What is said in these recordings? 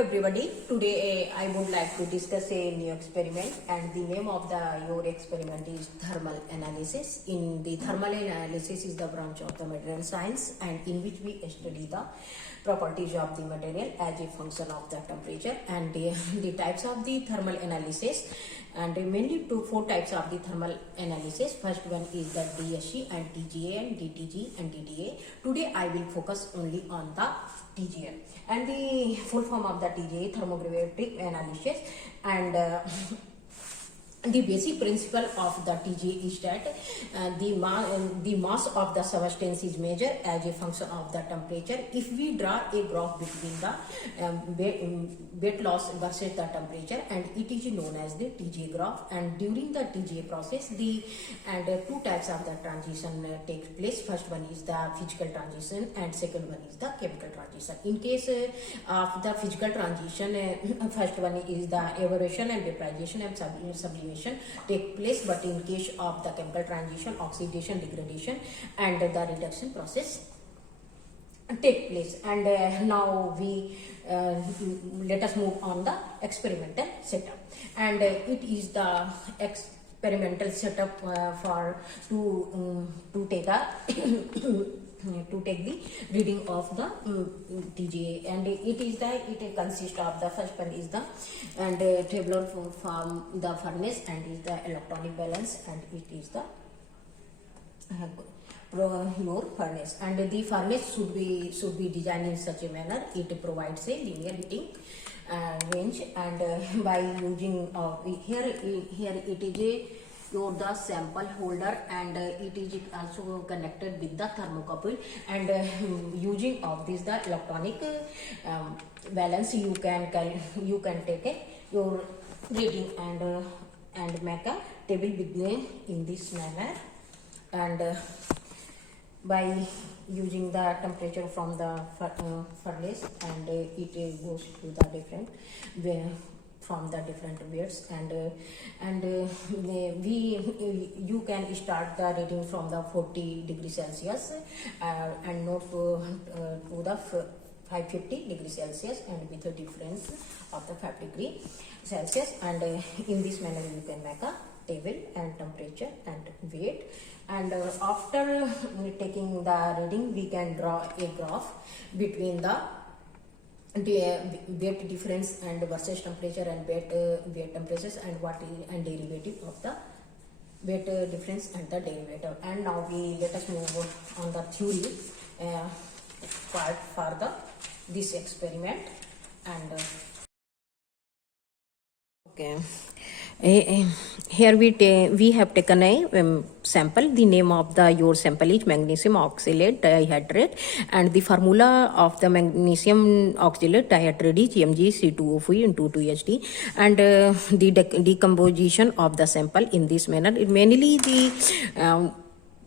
everybody. Today I would like to discuss a new experiment, and the name of your experiment is thermal analysis. In the thermal analysis is the branch of the material science, and in which we study the properties of the material as a function of the temperature and the types of the thermal analysis, and mainly four types of the thermal analysis. First one is the DSC and TGA and DTG and DDA. Today I will focus only on the TGA, and the full form of the TGA, thermogravimetric analysis, and the basic principle of the TGA is that the mass of the substance is measured as a function of the temperature. If we draw a graph between the weight loss versus the temperature, and it is known as the TGA graph, and during the TGA process two types of the transition takes place. First one is the physical transition and second one is the chemical transition. In case of the physical transition, first one is the evaporation and vaporization and sublimation take place, but in case of the chemical transition, oxidation, degradation and the reduction process take place. And now we let us move on the experimental setup, and it is the experimental setup for to take a to take the reading of the TGA, and it consists of the first one is the tabular from the furnace, and is the electronic balance, and it is the your furnace, and the furnace should be designed in such a manner it provides a linear heating range, and by using here it is a the sample holder, and it is also connected with the thermocouple, and using of this the electronic balance you can take your reading and make a table between in this manner, and by using the temperature from the furnace, and it goes to the different from the different weights, and you can start the reading from the 40 degrees Celsius and not to the 550 degrees Celsius, and with a difference of the 5 degree Celsius, and in this manner you can make a table and temperature and weight, and after taking the reading we can draw a graph between the weight difference and versus temperature and weight temperatures, and what is and derivative of the weight difference and the derivative. And now let us move on the theory part for this experiment, and okay. Here we have taken a sample. The name of your sample is magnesium oxalate dihydrate, and the formula of the magnesium oxalate dihydrate is Mg(C2O4) into 2Hd, and the decomposition of the sample in this manner. Mainly the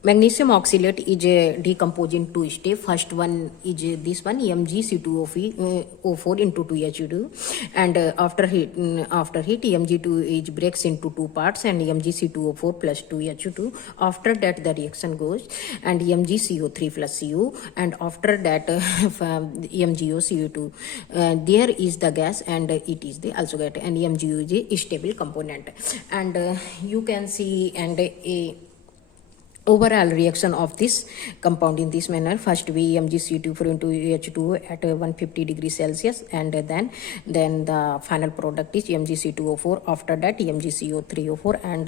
magnesium oxalate is decomposed in two steps. First one is this one, Mg(C2O4) into 2H2, and after heat Mg2 is breaks into two parts, and Mg(C2O4) plus 2H2. After that the reaction goes, and MgCO3 plus Cu, and after that MgO CO2. There is the gas, and it is the also get, and MgO is a stable component, and you can see and a overall reaction of this compound in this manner. First we MgCO2 into H2 at 150 degrees Celsius, and then the final product is MgC2O4. After that MgCO3O4, and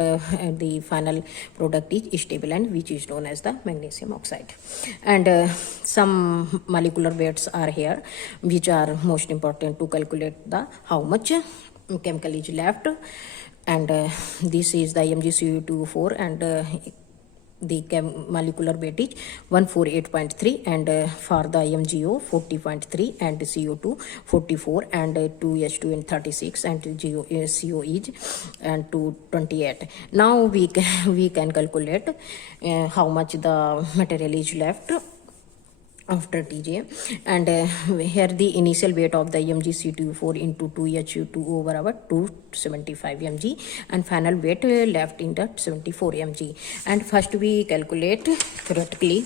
the final product is stable, and which is known as the magnesium oxide. And some molecular weights are here, which are most important to calculate the how much chemical is left, and this is the MgCO2O4, and the molecular weight is 148.3, and for the MgO 40.3, and CO2 44, and 2H2 in 36, and CO is and 228. Now we can calculate how much the material is left after TGA, and here the initial weight of the MgCO4 into 2H2 over our 275 mg, and final weight left in the 74 mg. And first we calculate theoretically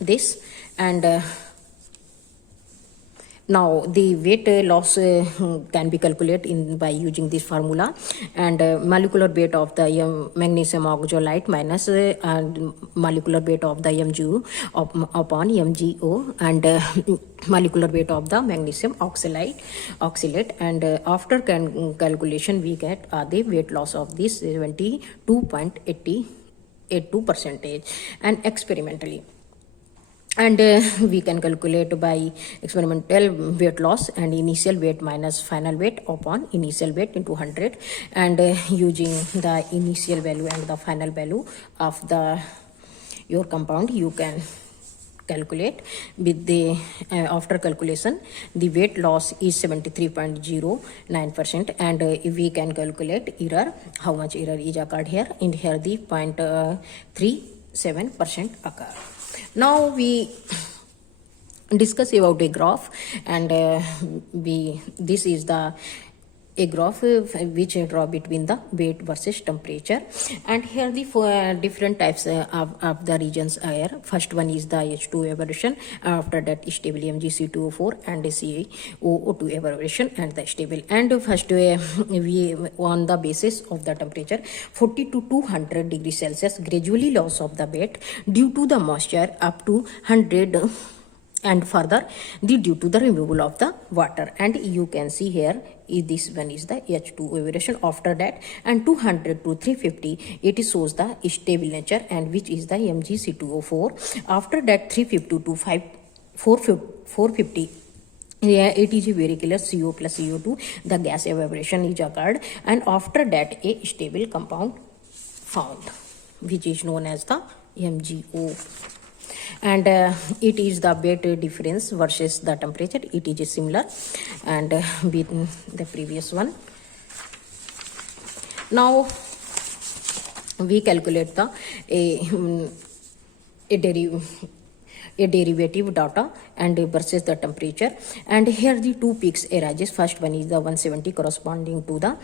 this, and Now the weight loss can be calculated by using this formula, and molecular weight of the magnesium oxalate minus molecular weight of the MgO upon MgO, and molecular weight of the magnesium oxalate, and after calculation we get the weight loss of this 72.82%, and experimentally. And we can calculate by experimental weight loss and initial weight minus final weight upon initial weight into 100, and using the initial value and the final value of your compound, you can calculate with the after calculation the weight loss is 73.09%, and if we can calculate error, how much error is occurred here, and here the 0.37% occur. Now we discuss about a graph, and this is a graph which I draw between the weight versus temperature, and here the different types of the regions are here. First one is the H2 evaporation, after that stable MgC2O4 and CO2 evaporation and the stable. And first we on the basis of the temperature 40 to 200 degrees Celsius, gradually loss of the weight due to the moisture up to 100, and further due to the removal of the water. And you can see here this one is the H2 evaporation. After that, and 200 to 350 it shows the stable nature, and which is the MgC2O4. After that 350 to 450, yeah, it is very clear CO plus CO2, the gas evaporation is occurred, and after that a stable compound found, which is known as the MgO. And it is the weight difference versus the temperature, it is similar, and with the previous one. Now we calculate the a derivative data and versus the temperature, and here the two peaks arises. First one is the 170 corresponding to the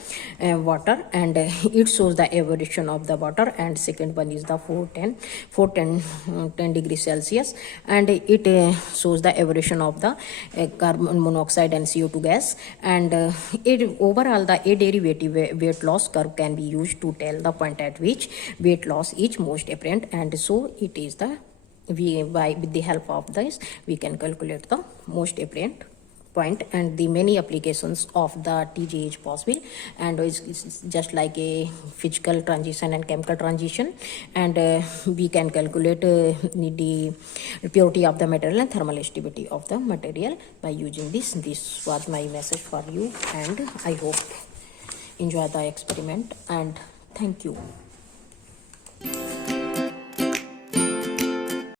water, and it shows the evaporation of the water, and second one is the 410 degrees Celsius, and it shows the evaporation of the carbon monoxide and CO2 gas, and it overall the a derivative weight loss curve can be used to tell the point at which weight loss is most apparent, and so it is the with the help of this we can calculate the most apparent point. And the many applications of the TJ is possible, and it's just like a physical transition and chemical transition, and we can calculate the purity of the material and thermal stability of the material by using this. This was my message for you, and I hope enjoy the experiment, and thank you.